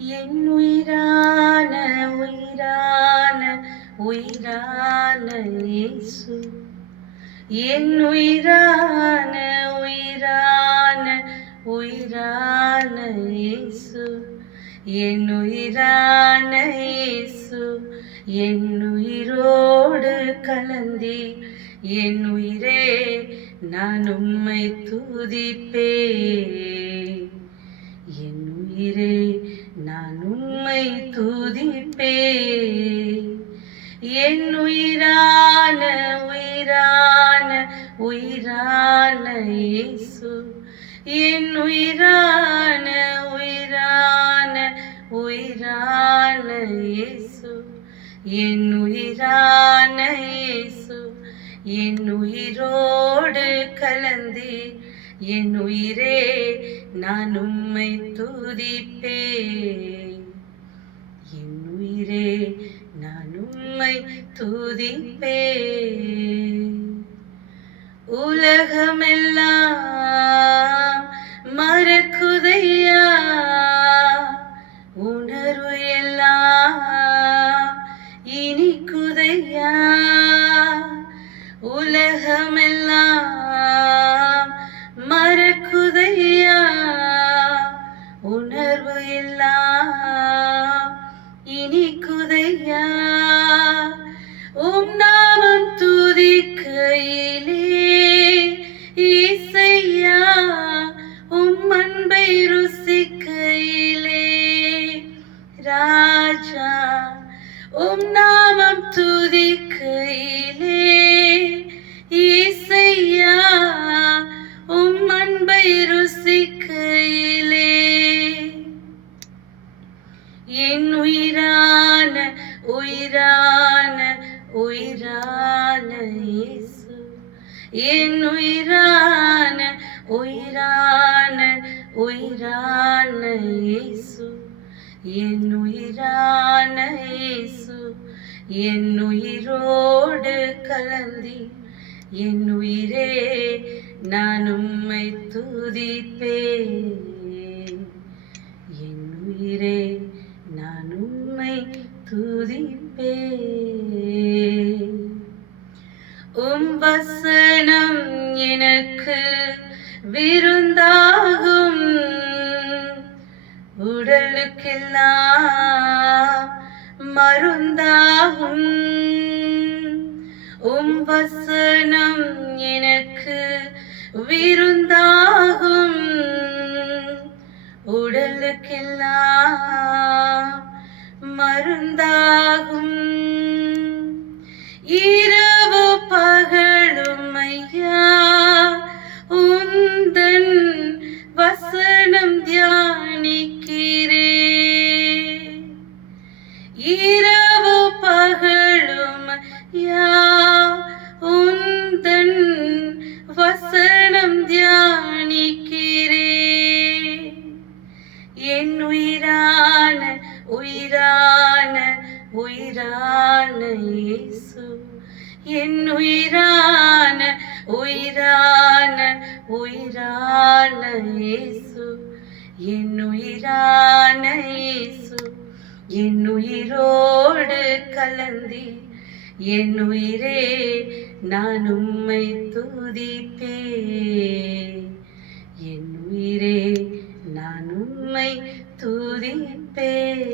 என் உயிரான உயிரான உயிரான இயேசு, என் உயிரான உயிரான உயிரான இயேசு, என் உயிரான இயேசு, என் உயிரோடு கலந்தி என் உயிரே நான் உம்மை துதிப்பேன். என் உயிரே நான் உம்மை துதிப்பேன். என் உயிரான உயிரான உயிரான இயேசு, என் உயிரான உயிரான உயிரான இயேசு, என் உயிரான இயேசு, என் உயிரோடு கலந்தி என் உயிரே நான் உம்மை துதிப்பேன். என் உயிரே நான் உம்மை துதிப்பேன். உலகமெல்லாம் மறக்குதையா, உணர்வு எல்லாம் இனிக்குதையா. உலகமெல்லாம் மறக்குதையா, உணர்வு எல்லாம் இனிக்குதையா. உம் நாமம் துதிக்கையிலே இசையா, உம் அன்பை ருசிக்கையிலே ராஜா. உம் நாமம் துதிக்கையிலே இசையா, உம் அன்பை ருசிக்கையிலே என் உயிரான உயிரான உயிரான இயேசு, என் உயிரான உயிரான உயிரான இயேசு, என் உயிரான இயேசு, என் உயிரோடு கலந்தி என் உயிரே நான் உம்மை துதிப்பேன். என் உயிரே நான் உம்மை துதிப்பேன். உம் வசனம் எனக்கு விருந்தாகும், உடலுக்கெல்லாம் மருந்தாகும். உம் வசனம் எனக்கு விருந்தாகும், உடலுக்கெல்லாம் மருந்தாகும். இரவு பகலும் ஐயா உந்தன் வசனம் தியானிக்கிறேன். இரவு பகலும் ஐயா உந்தன் வசனம் தியானிக்கிறேன். என் உயிரான உயிரான உயிரான இயேசு, என் உயிரான உயிரான உயிரான இயேசு, என் உயிரான இயேசு, என் உயிரோடு கலந்தி என் உயிரே நான் உம்மை துதிப்பேன். என் உயிரே நான் உம்மை துதிப்பேன்.